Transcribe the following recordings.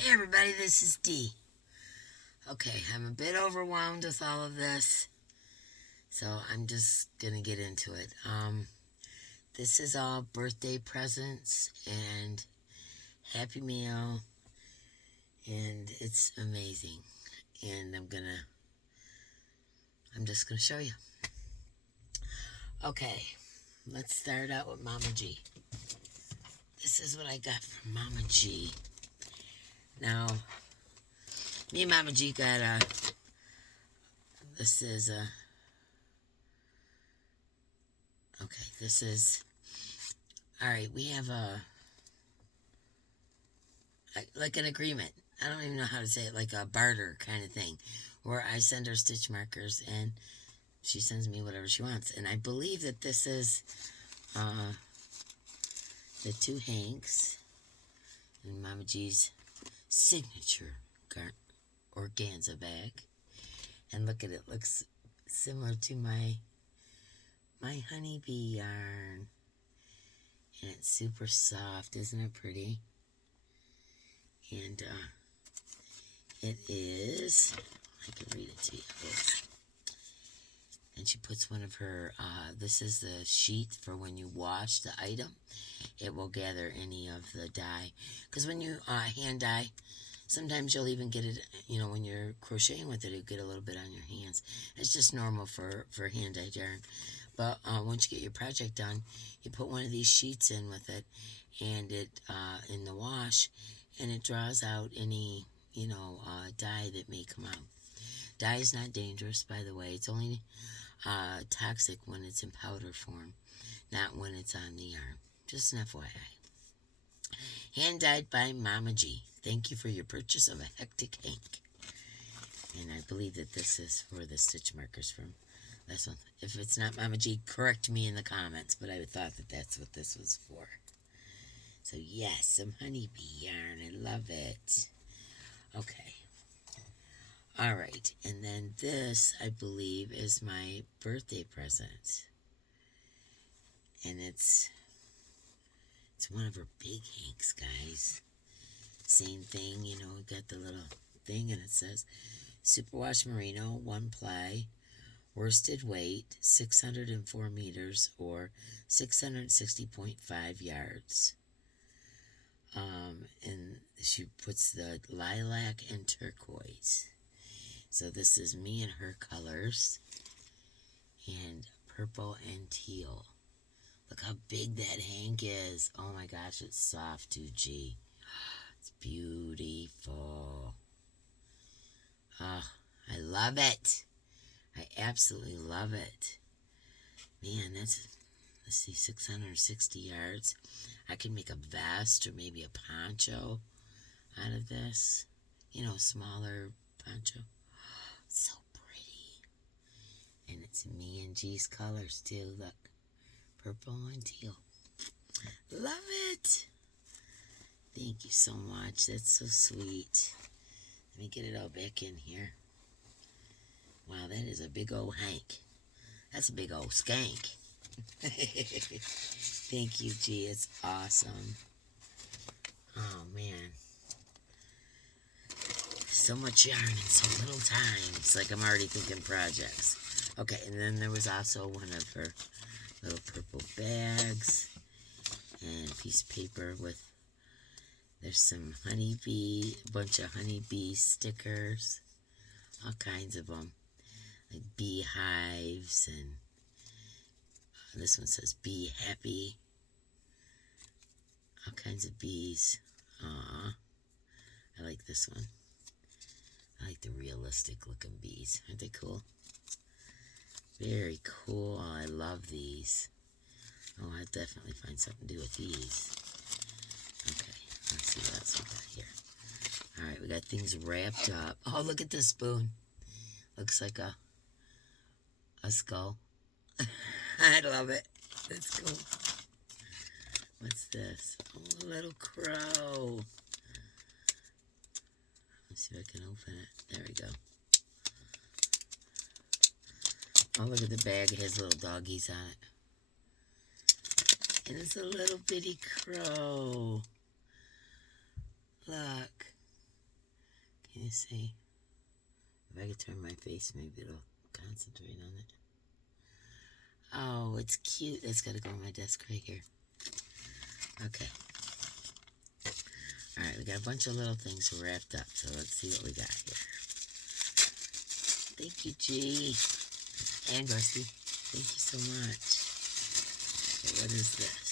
Hey everybody, this is Dee. Okay, I'm a bit overwhelmed with all of this, so I'm just gonna get into it. This is all birthday presents and Happy Meal, and it's amazing. And I'm just gonna show you. Okay, let's start out with Mama G. This is what I got from Mama G. Now, me and Mama G got this is alright, we have like an agreement. I don't even know how to say it, like a barter kind of thing, where I send her stitch markers and she sends me whatever she wants. And I believe that this is the two Hanks and Mama G's signature organza bag. And look at it, looks similar to my honeybee yarn. And it's super soft, isn't it pretty? And it is, I can read it to you. And she puts one of her, this is the sheet for when you wash the item. It will gather any of the dye. Because when you hand dye, sometimes you'll even get it, you know, when you're crocheting with it, it'll get a little bit on your hands. It's just normal for hand dyed yarn. But once you get your project done, you put one of these sheets in with it, and it, in the wash, and it draws out any, you know, dye that may come out. Dye is not dangerous, by the way. It's only toxic when it's in powder form, not when it's on the yarn. Just an FYI. Hand dyed by Mama G. Thank you for your purchase of a Hectic Hank. And I believe that this is for the stitch markers from last month. If it's not Mama G, correct me in the comments, but I thought that that's what this was for. So yes, some honeybee yarn. I love it. Okay. Alright, and then this, I believe, is my birthday present. And it's one of her big Hanks, guys. Same thing, you know, we got the little thing, and it says, Superwash Merino, 1 ply, worsted weight, 604 meters, or 660.5 yards. And she puts the lilac and turquoise. So this is me and her colors, and purple and teal. Look how big that Hank is. Oh my gosh, it's soft 2G. It's beautiful. Oh, I love it. I absolutely love it. Man, that's, let's see, 660 yards. I can make a vest or maybe a poncho out of this. You know, smaller poncho. So pretty. And it's me and G's colors too. Look. Purple and teal. Love it. Thank you so much. That's so sweet. Let me get it all back in here. Wow, that is a big old Hank. That's a big old skank. Thank you, G. It's awesome. Oh, man. So much yarn in so little time. It's like I'm already thinking projects. Okay, and then there was also one of her little purple bags and a piece of paper with, there's some honeybee, a bunch of honeybee stickers, all kinds of them, like beehives, and this one says be happy, all kinds of bees. Aww, I like this one. I like the realistic looking bees. Aren't they cool? Very cool. I love these. Oh, I'll definitely find something to do with these. Okay, let's see what else we got here. Alright, we got things wrapped up. Oh, look at this spoon. Looks like a skull. I love it. That's cool. What's this? Oh, a little crow. Let's see if I can open it. There we go. Oh, look at the bag. It has little doggies on it. And it's a little bitty crow. Look. me see. If I could turn my face, maybe it'll concentrate on it. Oh, it's cute. That's got to go on my desk right here. Okay. Alright, we got a bunch of little things wrapped up, so let's see what we got here. Thank you, G. And Rusty. Thank you so much. Okay, what is this?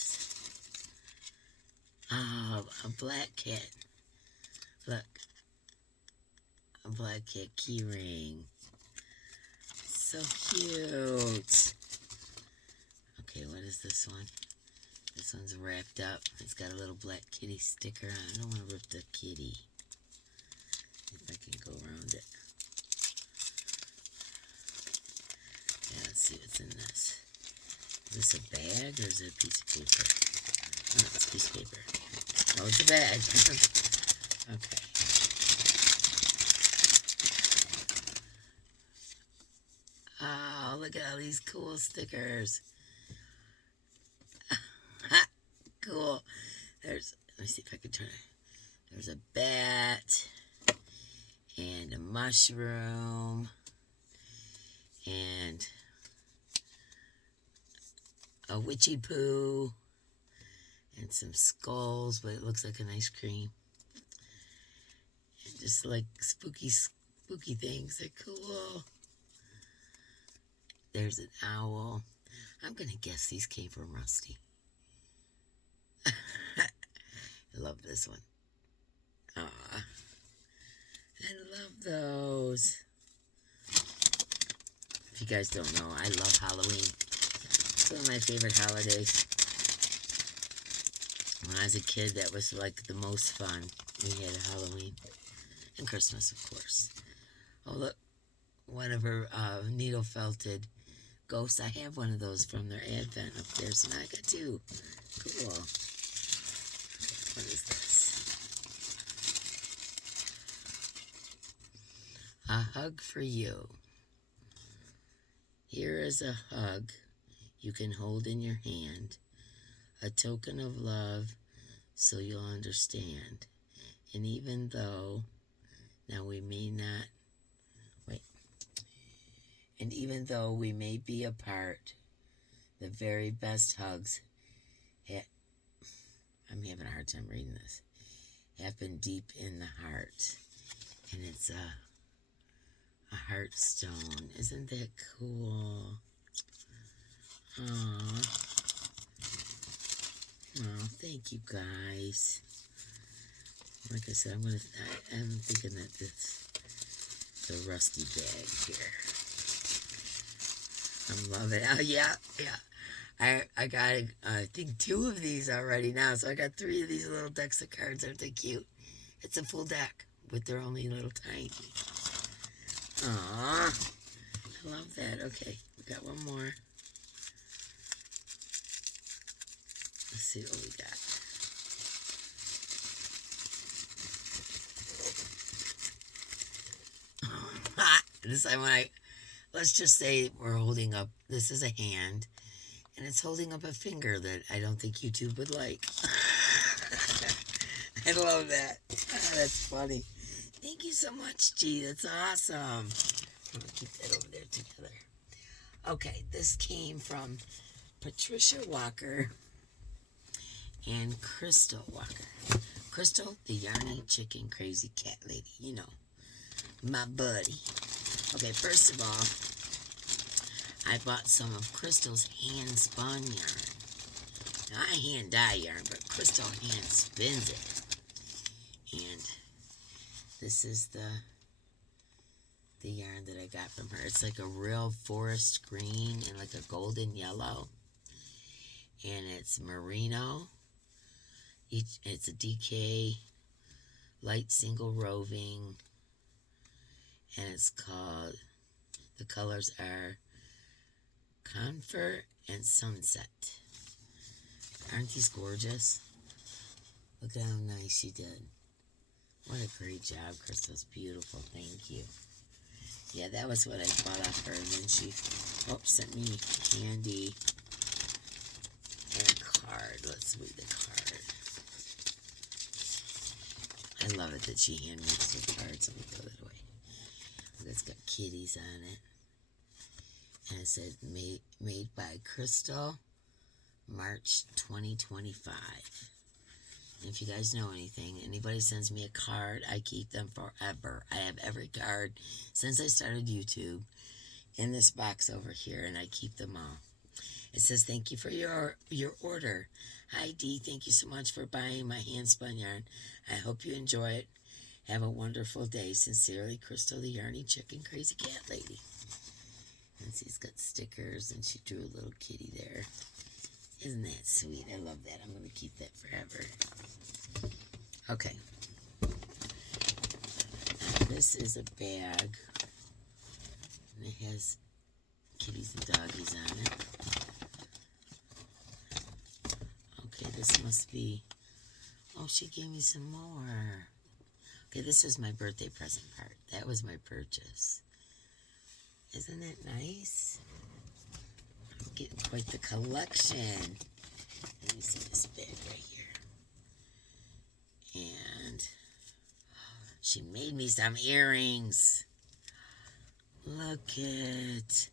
Oh, a black cat. Look. A black cat key ring. So cute. Okay, what is this one? This one's wrapped up. It's got a little black kitty sticker on it. I don't want to rip the kitty. If I can go around it. Yeah, let's see what's in this. Is this a bag or is it a piece of paper? No, it's a piece of paper. Oh, it's a bag. Okay. Oh, look at all these cool stickers. Cool. There's, let me see if I can turn it. There's a bat and a mushroom and a witchy poo and some skulls, but it looks like an ice cream. And just like spooky things. They're cool. There's an owl. I'm going to guess these came from Rusty. I love this one. Aw. I love those. If you guys don't know, I love Halloween. It's one of my favorite holidays. When I was a kid, that was like the most fun. We had Halloween. And Christmas, of course. Oh, look. One of her needle felted ghosts. I have one of those from their advent up there, so now I got two. Cool. What is this? A hug for you. Here is a hug you can hold in your hand, a token of love so you'll understand. And even though, now we may not, wait, and even though we may be apart, the very best hugs, I'm having a hard time reading this, happen deep in the heart. And it's a heart stone. Isn't that cool? Aww. Oh, thank you guys. Like I said, I'm thinking that it's the Rusty bag here. I'm loving it. Oh, yeah. I got, I think 2 of these already now, so I got 3 of these little decks of cards. Aren't they cute? It's a full deck, but they're only little tiny. Aww. I love that. Okay, we got one more. Let's see what we got. This time let's just say we're holding up, this is a hand, and it's holding up a finger that I don't think YouTube would like. I love that. That's funny. Thank you so much, G. That's awesome. I'm going to keep that over there together. Okay, this came from Patricia Walker and Crystal Walker. Crystal, the yarny chicken crazy cat lady. You know, my buddy. Okay, first of all, I bought some of Crystal's hand-spun yarn. Now, I hand-dye yarn, but Crystal hand-spins it. And this is the yarn that I got from her. It's like a real forest green and like a golden yellow. And it's merino. It's a DK light single roving. And it's called, the colors are Comfort and Sunset. Aren't these gorgeous? Look at how nice she did. What a great job, Crystal's beautiful. Thank you. Yeah, that was what I bought off her. And then she sent me candy and a card. Let's read the card. I I love it that she hand makes the cards. Let me throw that away. It's got kitties on it. And it said made by Crystal, March 2025. And if you guys know anything, anybody sends me a card, I keep them forever. I have every card since I started YouTube in this box over here, and I keep them all. It says, thank you for your order. Hi, Dee. Thank you so much for buying my hand-spun yarn. I hope you enjoy it. Have a wonderful day. Sincerely, Crystal, the Yarny Chicken Crazy Cat Lady. And she's got stickers, and she drew a little kitty there. Isn't that sweet? I love that. I'm going to keep that forever. Okay. Now, this is a bag. And it has kitties and doggies on it. Okay, this must be... Oh, she gave me some more. Okay, this is my birthday present part. That was my purchase. Isn't that nice? I'm getting quite the collection. Let me see this bag right here. And she made me some earrings. Look it.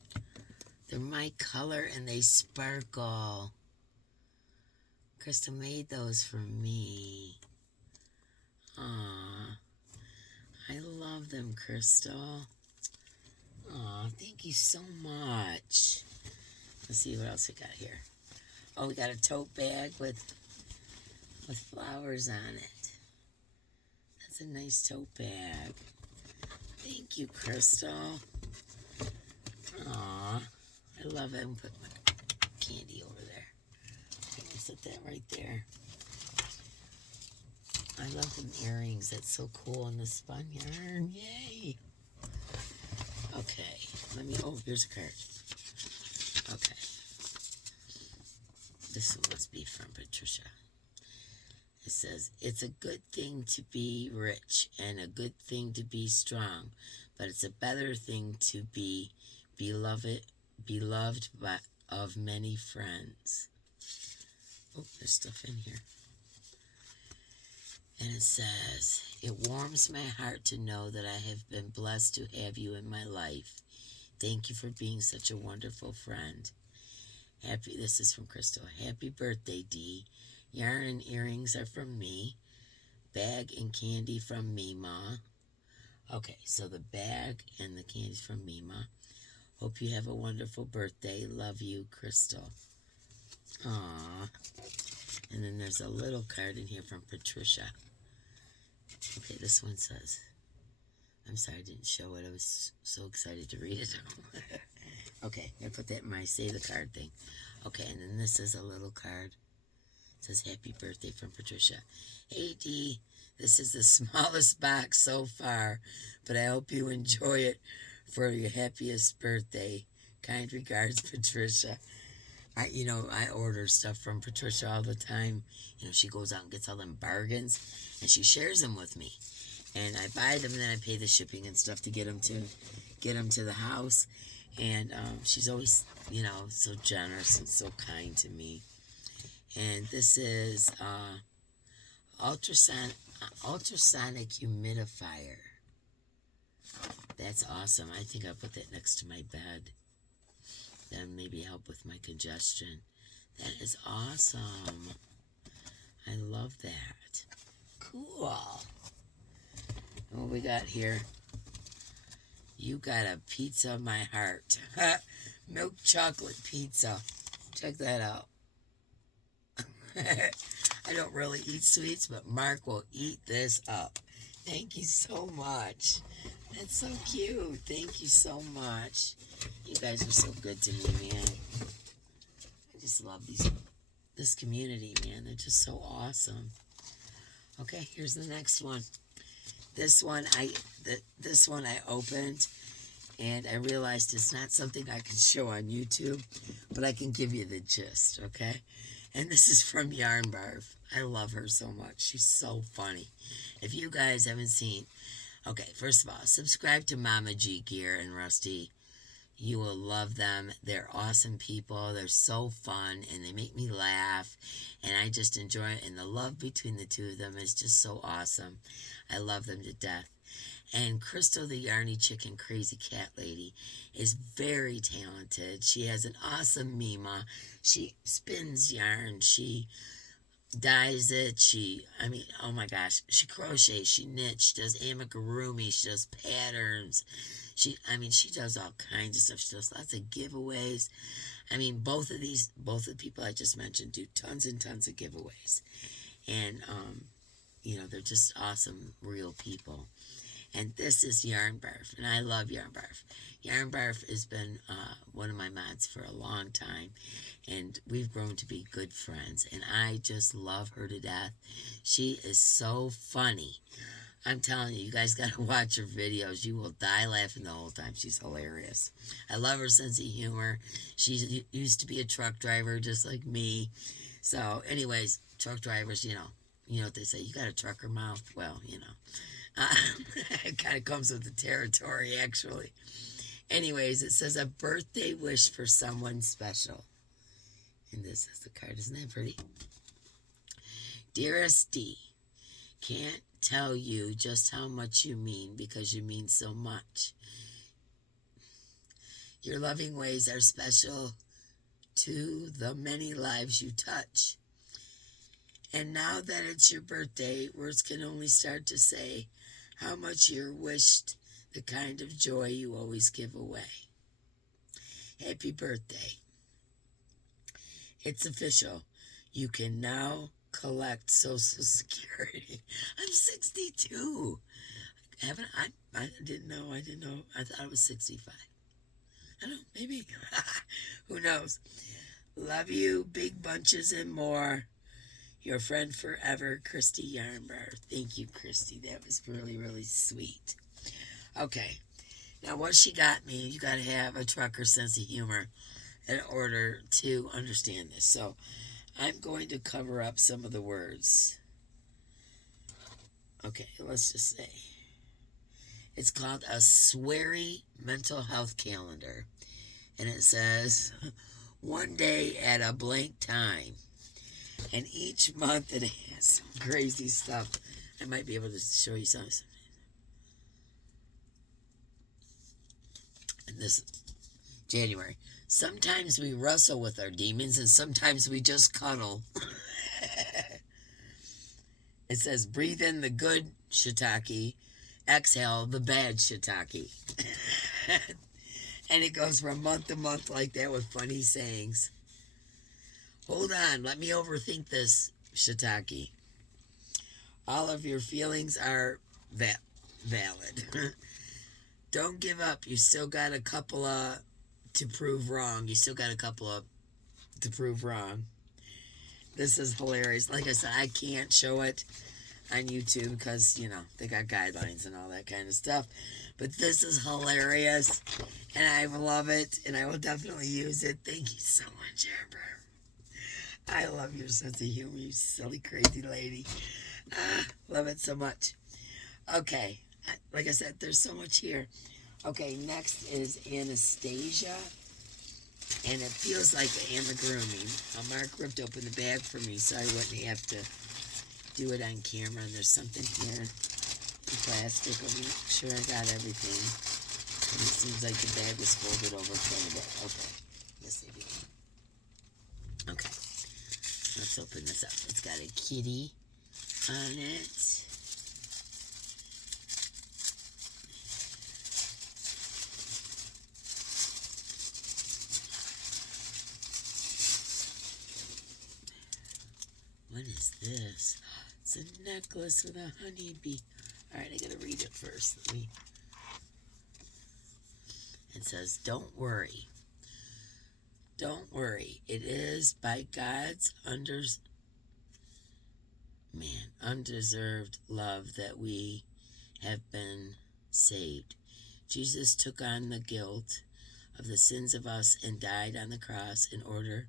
They're my color and they sparkle. Krista made those for me. Aw. I love them, Crystal. Aw, thank you so much. Let's see what else we got here. Oh, we got a tote bag with flowers on it. That's a nice tote bag. Thank you, Crystal. Aw, I love it. I'm putting my candy over there. Okay, I'll set that right there. I love them earrings. That's so cool in the spun yarn. Yay! Okay, let me... Oh, here's a card. Okay. This one must be from Patricia. It says, it's a good thing to be rich and a good thing to be strong, but it's a better thing to be beloved of many friends. Oh, there's stuff in here. And it says, it warms my heart to know that I have been blessed to have you in my life. Thank you for being such a wonderful friend. This is from Crystal. Happy birthday, Dee. Yarn and earrings are from me. Bag and candy from me, Ma. Okay, so the bag and the candy's from me, Ma. Hope you have a wonderful birthday. Love you, Crystal. Aww. And then there's a little card in here from Patricia. Okay, this one says, I'm sorry I didn't show it. I was so excited to read it. Okay, I'm going to put that in my say the card thing. Okay, and then this is a little card. It says, happy birthday from Patricia. Hey, Dee, this is the smallest box so far, but I hope you enjoy it for your happiest birthday. Kind regards, Patricia. I order stuff from Patricia all the time. She goes out and gets all them bargains, and she shares them with me. And I buy them, and then I pay the shipping and stuff to get them to the house. And she's always, so generous and so kind to me. And this is ultrasonic humidifier. That's awesome. I think I'll put that next to my bed. That'll maybe help with my congestion. That is awesome. I love that. Cool. And what we got here? You got a pizza of my heart. Milk chocolate pizza. Check that out. I don't really eat sweets, but Mark will eat this up. Thank you so much. That's so cute. Thank you so much. You guys are so good to me, man. I just love this community, man. They're just so awesome. Okay, here's the next one. This one I opened, and I realized it's not something I can show on YouTube, but I can give you the gist, okay? And this is from Yarn Barf. I love her so much. She's so funny. If you guys haven't seen... Okay, first of all, subscribe to Mama G Gear and Rusty You will love them. They're awesome people. They're so fun, and they make me laugh, and I just enjoy it. And the love between the two of them is just so awesome. I love them to death. And Crystal, the Yarny Chicken Crazy Cat Lady, is very talented. She has an awesome Mima. She spins yarn. She dyes it. Oh my gosh, she crochets, she knits, she does amigurumi, she does patterns. She does all kinds of stuff. She does lots of giveaways. Both of the people I just mentioned do tons and tons of giveaways. And, they're just awesome, real people. And this is Yarn Barf, and I love Yarn Barf. Yarn Barf has been one of my mods for a long time, and we've grown to be good friends, and I just love her to death. She is so funny. I'm telling you, you guys got to watch her videos. You will die laughing the whole time. She's hilarious. I love her sense of humor. She used to be a truck driver just like me. So anyways, truck drivers, you know what they say, you got a trucker mouth. Well, it kind of comes with the territory, actually. Anyways, it says a birthday wish for someone special. And this is the card. Isn't that pretty? Dearest D, can't tell you just how much you mean because you mean so much. Your loving ways are special to the many lives you touch. And now that it's your birthday, words can only start to say how much you're wished the kind of joy you always give away. Happy birthday. It's official. You can now collect Social Security. I'm 62. I didn't know. I thought I was 65. I don't know, maybe. Who knows? Love you, big bunches and more. Your friend forever, Christy Yarnbar. Thank you, Christy. That was really, really sweet. Okay. Now, what she got me, you got to have a trucker sense of humor in order to understand this. So, I'm going to cover up some of the words. Okay, let's just say. It's called a sweary mental health calendar. And it says, one day at a blank time. And each month it has some crazy stuff. I might be able to show you some. And this is January. Sometimes we wrestle with our demons and sometimes we just cuddle. It says, breathe in the good shiitake, exhale the bad shiitake. And it goes from month to month like that with funny sayings. Hold on, let me overthink this, shiitake. All of your feelings are valid. Don't give up. You still got a couple to prove wrong. To prove wrong. This is hilarious. Like I said, I can't show it on YouTube because, they got guidelines and all that kind of stuff. But this is hilarious, and I love it, and I will definitely use it. Thank you so much, Amber. I love your sense of humor, you silly, crazy lady. Love it so much. Okay, like I said, there's so much here. Okay, next is Anastasia, and it feels like amigurumi. Mark ripped open the bag for me, so I wouldn't have to do it on camera. And there's something here in plastic. I'll make sure I got everything. And it seems like the bag was folded over quite a bit. Okay, yes, they do. Okay. Let's open this up. It's got a kitty on it. What is this? It's a necklace with a honeybee. Alright, I gotta read it first. It says, don't worry. Don't worry, it is by God's undeserved love that we have been saved. Jesus took on the guilt of the sins of us and died on the cross in order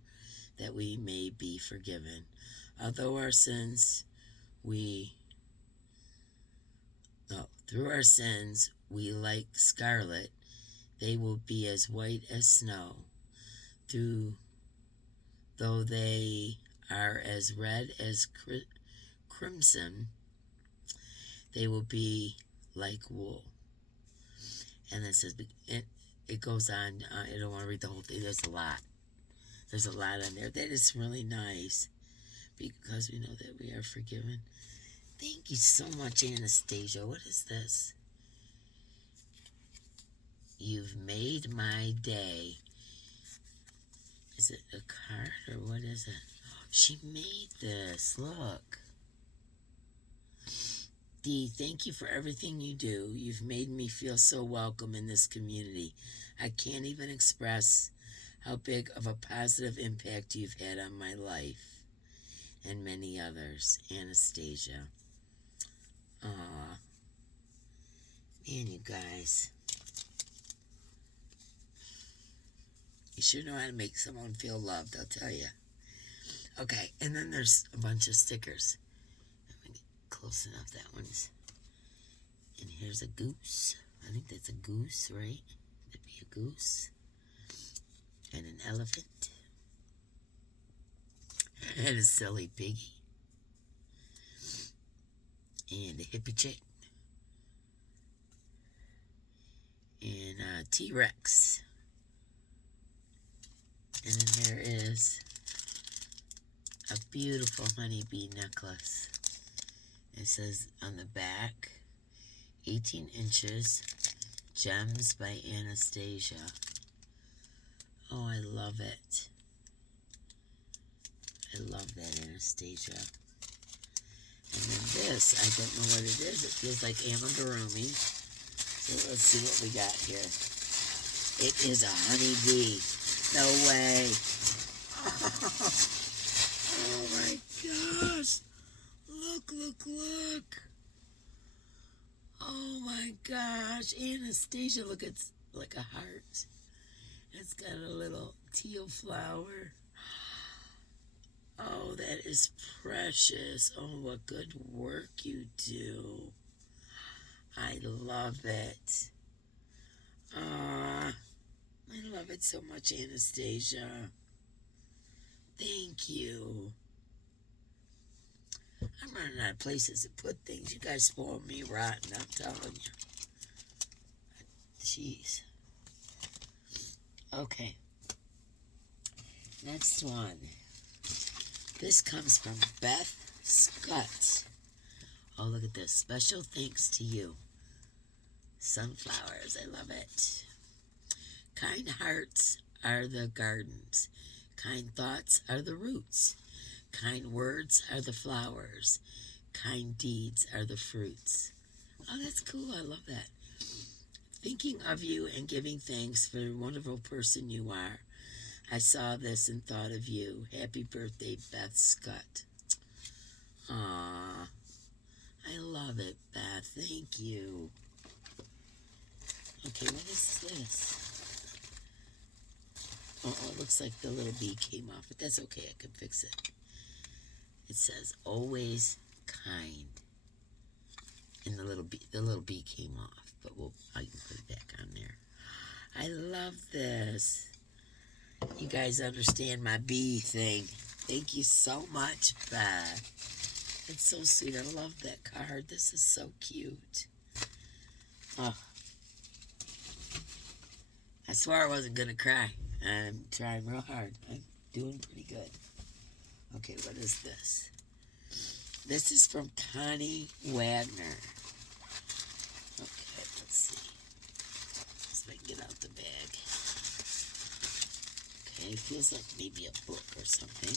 that we may be forgiven. Although our sins, through our sins, we like scarlet, They will be as white as snow, though they are as red as crimson. They will be like wool. And it says, it goes on. I don't want to read the whole thing. There's a lot. There's a lot on there. That is really nice, because we know that we are forgiven. Thank you so much, Anastasia. What is this? You've made my day. Is it a card or what is it? She made this. Look. Dee, thank you for everything you do. You've made me feel so welcome in this community. I can't even express how big of a positive impact you've had on my life and many others. Anastasia. Aw. Man, you guys. You sure know how to make someone feel loved, I'll tell you. Okay, and then there's a bunch of stickers. Let me get close enough. That one's... And here's a goose. I think that's a goose, right? That'd be a goose. And an elephant. And a silly piggy. And a hippie chick. And a T-Rex. And then there is a beautiful honeybee necklace. It says on the back, 18 inches, gems by Anastasia. Oh, I love it. I love that, Anastasia. And then this, I don't know what it is. It feels like amigurumi. So let's see what we got here. It is a honeybee. No way. Oh my gosh. Look, look, look. Oh my gosh. Anastasia, look, it's like a heart. It's got a little teal flower. Oh, that is precious. Oh, what good work you do. I love it. I love it so much, Anastasia. Thank you. I'm running out of places to put things. You guys spoil me rotten, I'm telling you. Jeez. Okay. Next one. This comes from Beth Scott. Oh, look at this. Special thanks to you. Sunflowers. I love it. Kind hearts are the gardens. Kind thoughts are the roots. Kind words are the flowers. Kind deeds are the fruits. Oh, that's cool. I love that. Thinking of you and giving thanks for the wonderful person you are. I saw this and thought of you. Happy birthday, Beth Scott. Aww. I love it, Beth. Thank you. Okay, what is this? Oh, it looks like the little bee came off, but that's okay. I can fix it. It says, always kind. And the little bee came off, but I can put it back on there. I love this. You guys understand my bee thing. Thank you so much, Beth. It's so sweet. I love that card. This is so cute. Oh. I swore I wasn't going to cry. I'm trying real hard. I'm doing pretty good. Okay, what is this? This is from Connie Wagner. Okay, let's see. See if I can get out the bag. Okay, it feels like maybe a book or something.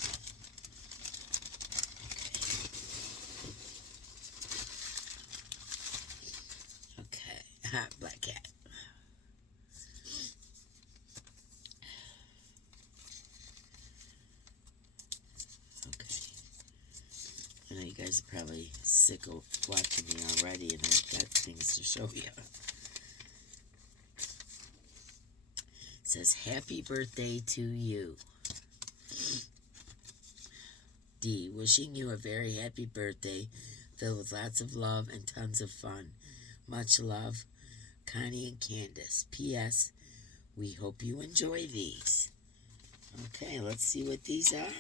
Okay. Okay. Black cat. I know you guys are probably sick of watching me already, and I've got things to show you. It says, happy birthday to you. Dee, wishing you a very happy birthday, filled with lots of love and tons of fun. Much love, Connie and Candace. P.S. we hope you enjoy these. Okay, let's see what these are.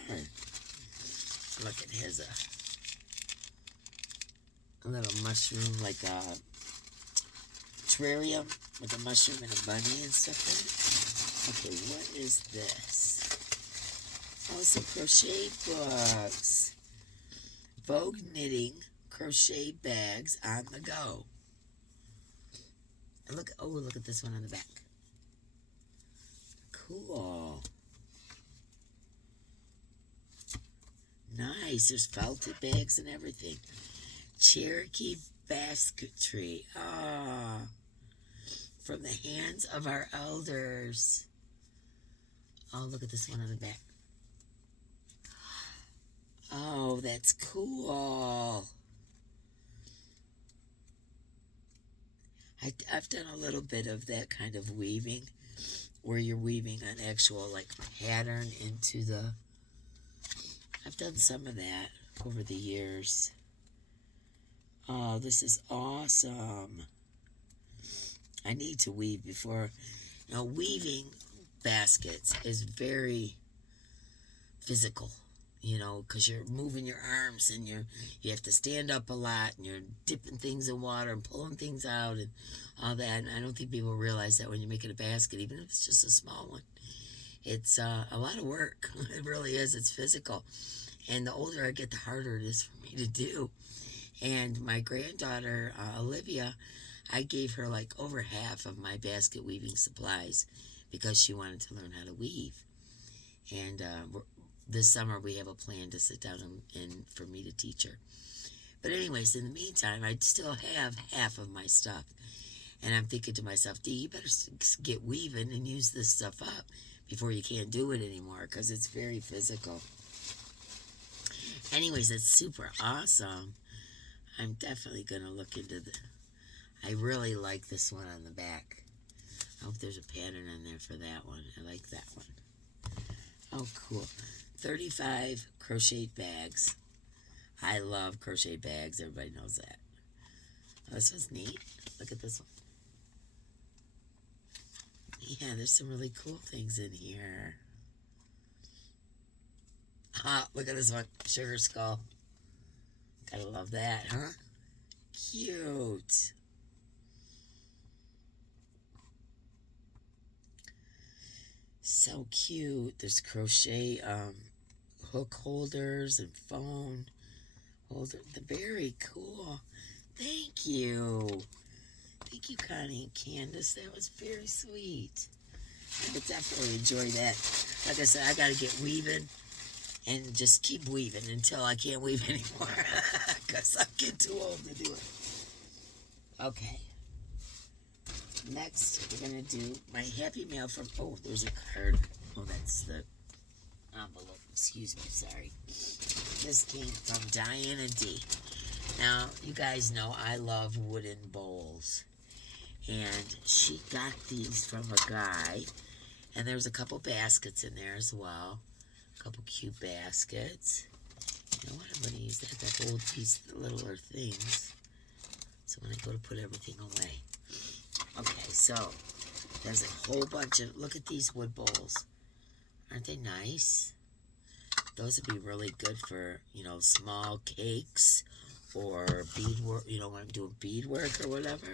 Look, it has a little mushroom, like a terrarium with a mushroom and a bunny and stuff in it. Okay, what is this? Oh, some crochet books. Vogue knitting crochet bags on the go. And look, oh, look at this one on the back. Cool. Nice. There's felted bags and everything. Cherokee basketry. Ah, from the hands of our elders. Oh, look at this one on the back. Oh, that's cool. I've done a little bit of that kind of weaving, where you're weaving an actual like pattern into the... I've done some of that over the years. Oh, this is awesome. I need to weave before... Now, weaving baskets is very physical, you know, because you're moving your arms and you have to stand up a lot and you're dipping things in water and pulling things out and all that. And I don't think people realize that when you're making a basket, even if it's just a small one. It's a lot of work. It really is. It's physical. And the older I get, the harder it is for me to do. And my granddaughter, Olivia, I gave her like over half of my basket weaving supplies because she wanted to learn how to weave. And this summer we have a plan to sit down and for me to teach her. But anyways, in the meantime, I still have half of my stuff. And I'm thinking to myself, Dee, you better get weaving and use this stuff up before you can't do it anymore, because it's very physical. Anyways, it's super awesome. I'm definitely going to look into the... I really like this one on the back. I hope there's a pattern in there for that one. I like that one. Oh, cool. 35 crochet bags. I love crochet bags. Everybody knows that. Oh, this one's neat. Look at this one. Yeah, there's some really cool things in here. Ah, look at this one. Sugar skull. Gotta love that, huh? Cute. So cute. There's crochet hook holders and phone holder. They're very cool. Thank you. Thank you, Connie and Candace. That was very sweet. I could definitely enjoy that. Like I said, I got to get weaving and just keep weaving until I can't weave anymore. Because I'm getting too old to do it. Okay. Next, we're going to do my Happy Mail from... Oh, there's a card. Oh, that's the envelope. Excuse me, sorry. This came from Diane and Dee. Now, you guys know I love wooden bowls. And she got these from a guy. And there's a couple baskets in there as well. A couple cute baskets. You know what? I'm going to use that to hold these littler things. So when I go to put everything away. Okay, so there's a whole bunch of... Look at these wood bowls. Aren't they nice? Those would be really good for, you know, small cakes or beadwork, you know, when I'm doing beadwork or whatever.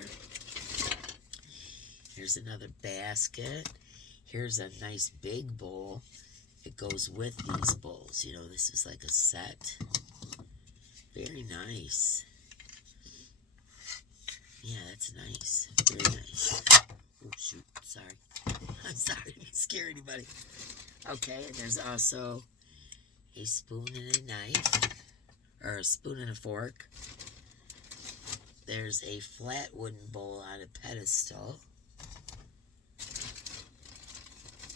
Here's another basket. Here's a nice big bowl. It goes with these bowls. You know, this is like a set. Very nice. Yeah, that's nice. Very nice. Oh, shoot. Sorry. I'm sorry to scare anybody. Okay, and there's also a spoon and a knife. Or a spoon and a fork. There's a flat wooden bowl on a pedestal.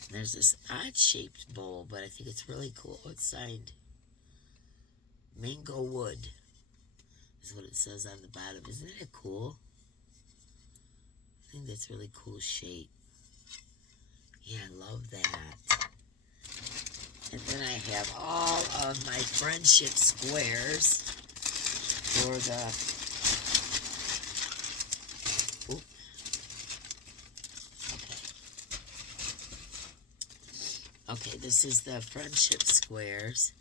There's this odd-shaped bowl, but I think it's really cool. It's signed Mango Wood. Is what it says on the bottom. Isn't that cool? I think that's really cool shape. Yeah, I love that. And then I have all of my friendship squares for the... Oop. Okay. Okay, this is the friendship squares.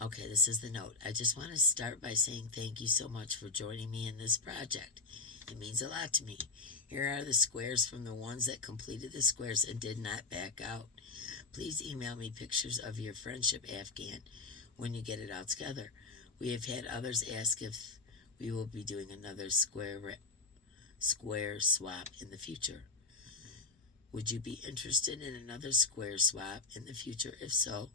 Okay, this is the note. I just want to start by saying thank you so much for joining me in this project. It means a lot to me. Here are the squares from the ones that completed the squares and did not back out. Please email me pictures of your friendship Afghan when you get it all together. We have had others ask if we will be doing another square swap in the future. Would you be interested in another square swap in the future? If so,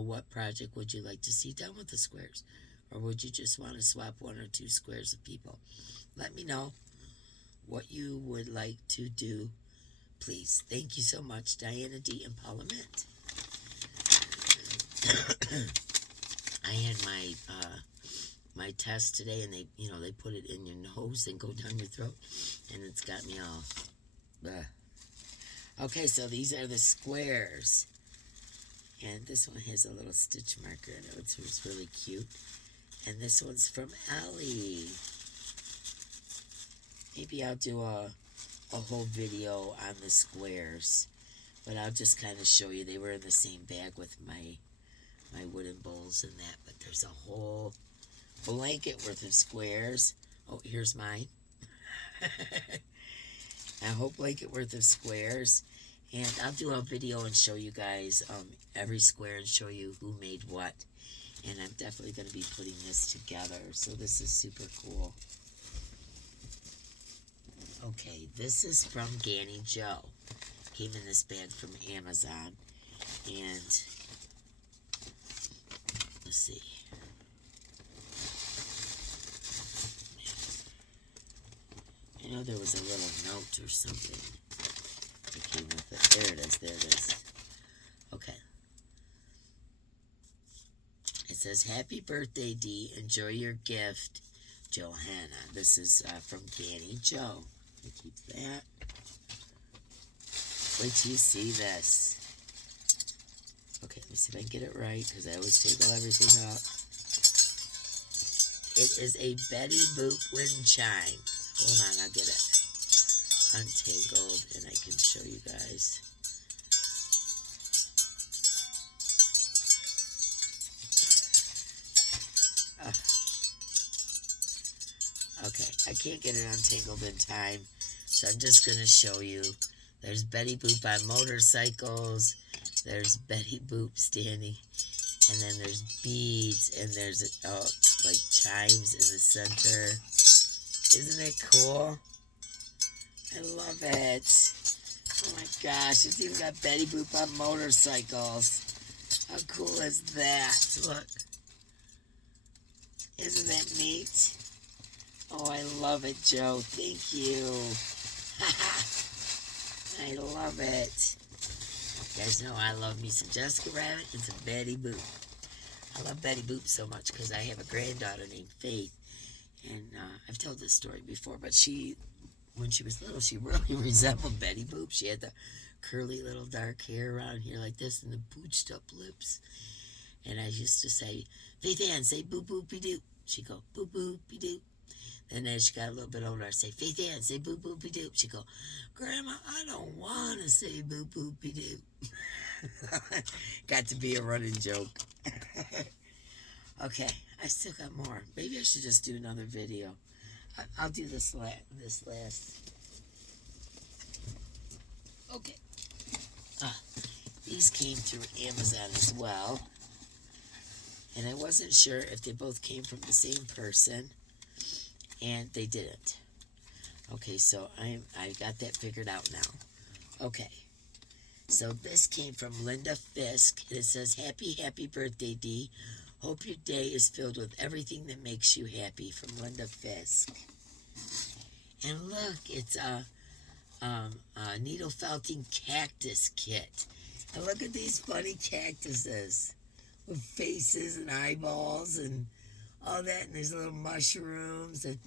what project would you like to see done with the squares? Or would you just want to swap 1 or 2 squares of people? Let me know what you would like to do, please. Thank you so much, Diana D. and Paula Mint. I had my test today, and they put it in your nose and go down your throat, and it's got me all. Bleh. Okay, so these are the squares. And this one has a little stitch marker in it, which was really cute. And this one's from Ellie. Maybe I'll do a whole video on the squares. But I'll just kind of show you. They were in the same bag with my wooden bowls and that. But there's a whole blanket worth of squares. Oh, here's mine. A whole blanket worth of squares. And I'll do a video and show you guys every square and show you who made what. And I'm definitely going to be putting this together. So this is super cool. Okay, this is from Ganny Joe. Came in this bag from Amazon. And let's see. I know there was a little note or something that came with it. There it is. There it is. Okay. It says, "Happy birthday, Dee. Enjoy your gift, Johanna." This is from Ganny Joe. I keep that. Wait till you see this. Okay, let me see if I can get it right, because I always table everything up. It is a Betty Boop wind chime. Hold on, I'll get it untangled and I can show you guys. Okay, I can't get it untangled in time, so I'm just going to show you. There's Betty Boop on motorcycles, there's Betty Boop standing, and then there's beads, and there's like chimes in the center. Isn't it cool? I love it. Oh my gosh, it's even got Betty Boop on motorcycles. How cool is that? Look. Isn't that neat? Oh, I love it, Joe. Thank you. I love it. You guys know I love me some Jessica Rabbit and some Betty Boop. I love Betty Boop so much because I have a granddaughter named Faith. And I've told this story before, but when she was little, she really resembled Betty Boop. She had the curly little dark hair around here like this and the pooched up lips. And I used to say, "Faith Ann, say boop boopy doop." She'd go, "Boop boopy doop." And as she got a little bit older, I'd say, "Faith Ann, say boop boopy doop." She'd go, "Grandma, I don't want to say boop boopy doop." Got to be a running joke. Okay, I still got more. Maybe I should just do another video. I'll do this last. Okay. These came through Amazon as well. And I wasn't sure if they both came from the same person. And they didn't. Okay, so I got that figured out now. Okay. So this came from Linda Fisk. And it says, Happy birthday, Dee. Hope your day is filled with everything that makes you happy, from Linda Fisk. And look, it's a needle felting cactus kit. And look at these funny cactuses with faces and eyeballs and all that. And there's little mushrooms. And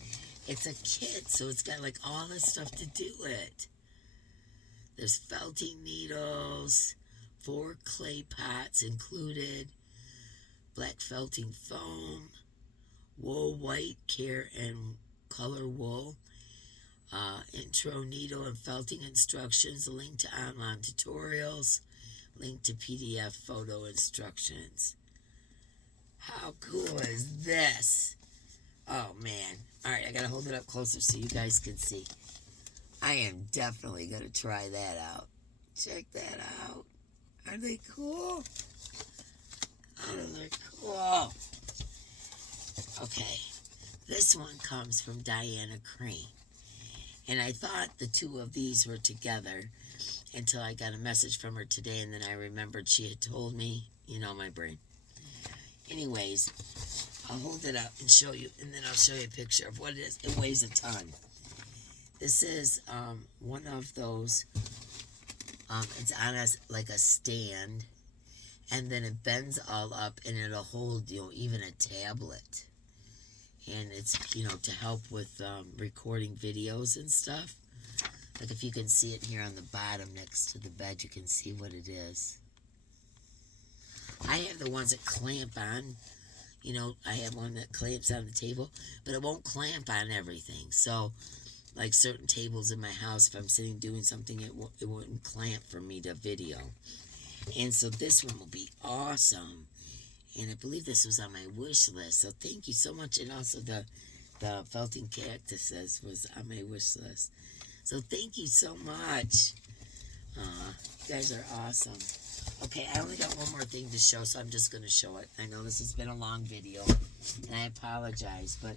it's a kit, so it's got like all this stuff to do it. There's felting needles, 4 clay pots included, black felting foam, wool white, care and color wool, intro needle and felting instructions, link to online tutorials, link to PDF photo instructions. How cool is this? Oh man. Alright, I gotta hold it up closer so you guys can see. I am definitely gonna try that out. Check that out. Are they cool? Oh, they're cool. Okay. This one comes from Diana Crane. And I thought the two of these were together until I got a message from her today, and then I remembered she had told me, you know, my brain. Anyways, I'll hold it up and show you, and then I'll show you a picture of what it is. It weighs a ton. This is one of those, it's on like a stand, and then it bends all up, and it'll hold, you know, even a tablet. And it's, you know, to help with recording videos and stuff. Like if you can see it here on the bottom next to the bed, you can see what it is. I have the ones that clamp on. You know, I have one that clamps on the table, but it won't clamp on everything. So, like certain tables in my house, if I'm sitting doing something, it wouldn't clamp for me to video. And so this one will be awesome. And I believe this was on my wish list. So thank you so much. And also the felting cactuses was on my wish list. So thank you so much. You guys are awesome. Okay, I only got one more thing to show, so I'm just going to show it. I know this has been a long video, and I apologize, but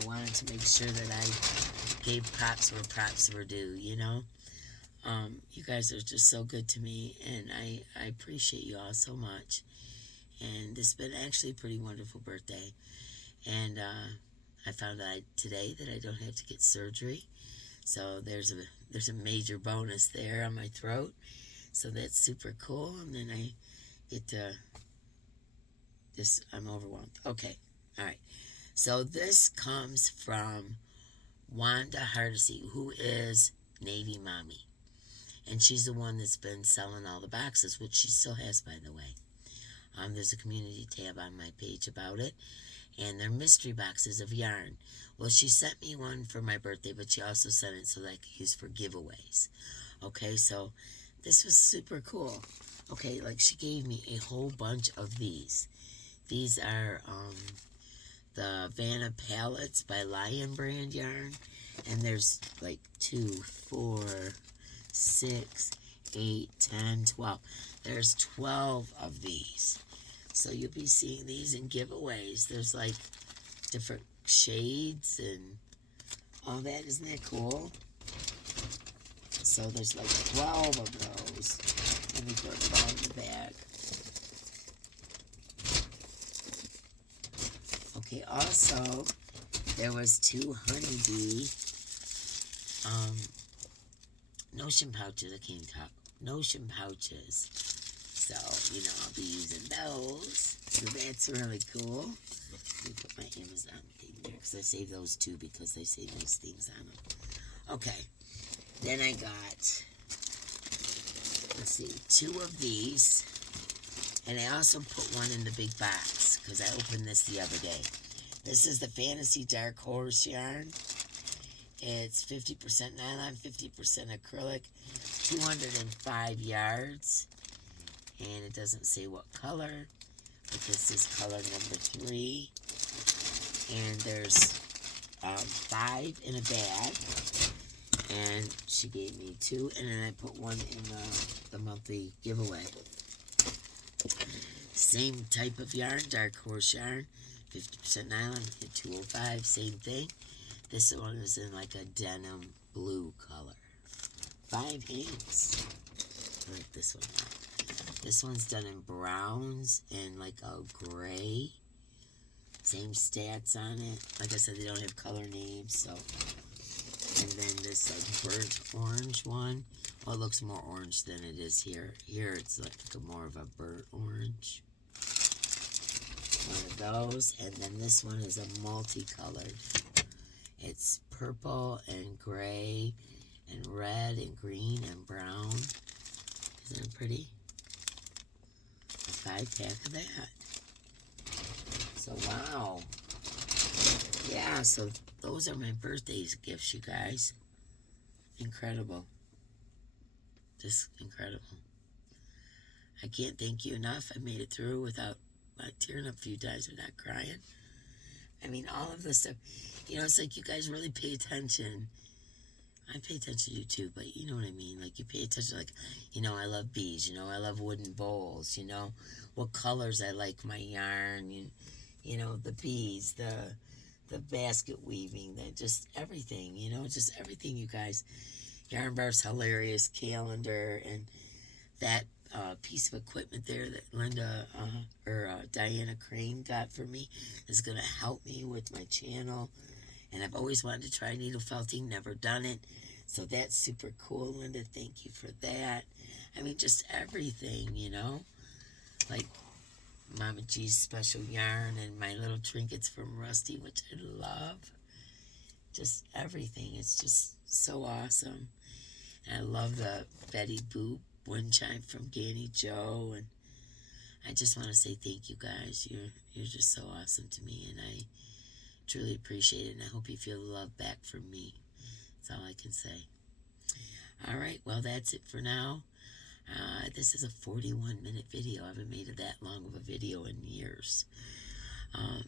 I wanted to make sure that I gave props where props were due, you know? You guys are just so good to me, and I appreciate you all so much. And this has been actually a pretty wonderful birthday. And I found out today that I don't have to get surgery. So there's a major bonus there on my throat. So that's super cool. And then I get to I'm overwhelmed. Okay. All right. So this comes from Wanda Hardesty, who is Navy Mommy. And she's the one that's been selling all the boxes, which she still has, by the way. There's a community tab on my page about it. And they're mystery boxes of yarn. Well, she sent me one for my birthday, but she also sent it so that I could use for giveaways. Okay, so this was super cool. Okay, like she gave me a whole bunch of these. These are the Vanna Palettes by Lion Brand yarn. And there's like 2, 4, 6, 8, 10, 12. There's 12 of these. So you'll be seeing these in giveaways. There's like different shades and all that. Isn't that cool? So there's like 12 of those. Let me put them all in the bag. Okay, also, there was 2 honeybee notion pouches. I can't talk. Notion pouches. So, you know, I'll be using those. So that's really cool. Let me put my Amazon thing there because I saved those too because they say those things on them. Okay. Then I got, let's see, 2 of these. And I also put one in the big box because I opened this the other day. This is the Fantasy Dark Horse yarn. It's 50% nylon, 50% acrylic, 205 yards. And it doesn't say what color, but this is color number 3. And there's 5 in a bag. And she gave me 2, and then I put 1 in the monthly giveaway. Same type of yarn, Dark Horse yarn, 50% nylon, 205, same thing. This one is in like a denim blue color. 5 hands. I like this one. This one's done in browns and like a gray. Same stats on it. Like I said, they don't have color names, so. And then this like burnt orange one. Well, it looks more orange than it is here. Here it's like more of a burnt orange. One of those. And then this one is a multicolored. It's purple and gray and red and green and brown. Isn't it pretty? A 5-pack of that. So, wow. yeah, so those are my birthday's gifts, you guys. Incredible. Just incredible. I can't thank you enough. I made it through without tearing up a few times but not crying. I mean, all of this stuff, you know, it's like you guys really pay attention. I pay attention to you too, but you know what I mean? Like, you pay attention, like, you know, I love bees, you know, I love wooden bowls, you know, what colors I like my yarn, you know, the bees, the basket weaving, the just everything, you know, just everything, you guys. Yarn Bar's hilarious calendar, and that piece of equipment there that Linda or Diana Crane got for me is going to help me with my channel. And I've always wanted to try needle felting, never done it. So that's super cool, Linda. Thank you for that. I mean, just everything, you know? Like Mama G's special yarn and my little trinkets from Rusty, which I love. Just everything. It's just so awesome. And I love the Betty Boop wind chime from Ganny Joe. And I just want to say thank you, guys. You're just so awesome to me, and I truly appreciate it, and I hope you feel the love back from me. That's all I can say. All right, well, that's it for now. This is a 41-minute video. I haven't made it that long of a video in years.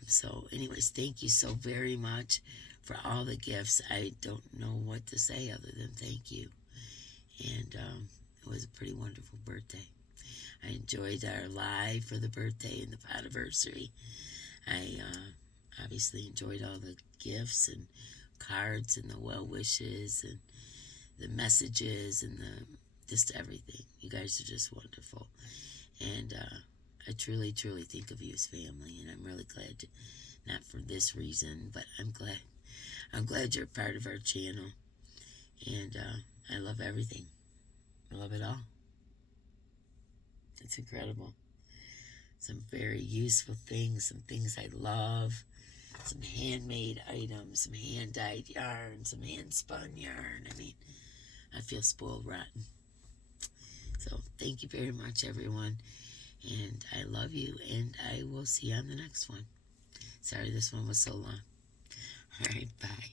So anyways, thank you so very much for all the gifts. I don't know what to say other than thank you. And it was a pretty wonderful birthday. I enjoyed our live for the birthday and the anniversary. I obviously enjoyed all the gifts and cards and the well wishes and the messages and just everything. You guys are just wonderful, and I truly think of you as family, and I'm really glad to, not for this reason, but I'm glad you're a part of our channel, and I love everything. I love it all. It's incredible. Some very useful things, some things I love, some handmade items, some hand-dyed yarn, some hand-spun yarn. I mean, I feel spoiled rotten. So thank you very much, everyone, and I love you, and I will see you on the next one. Sorry this one was so long. All right, bye.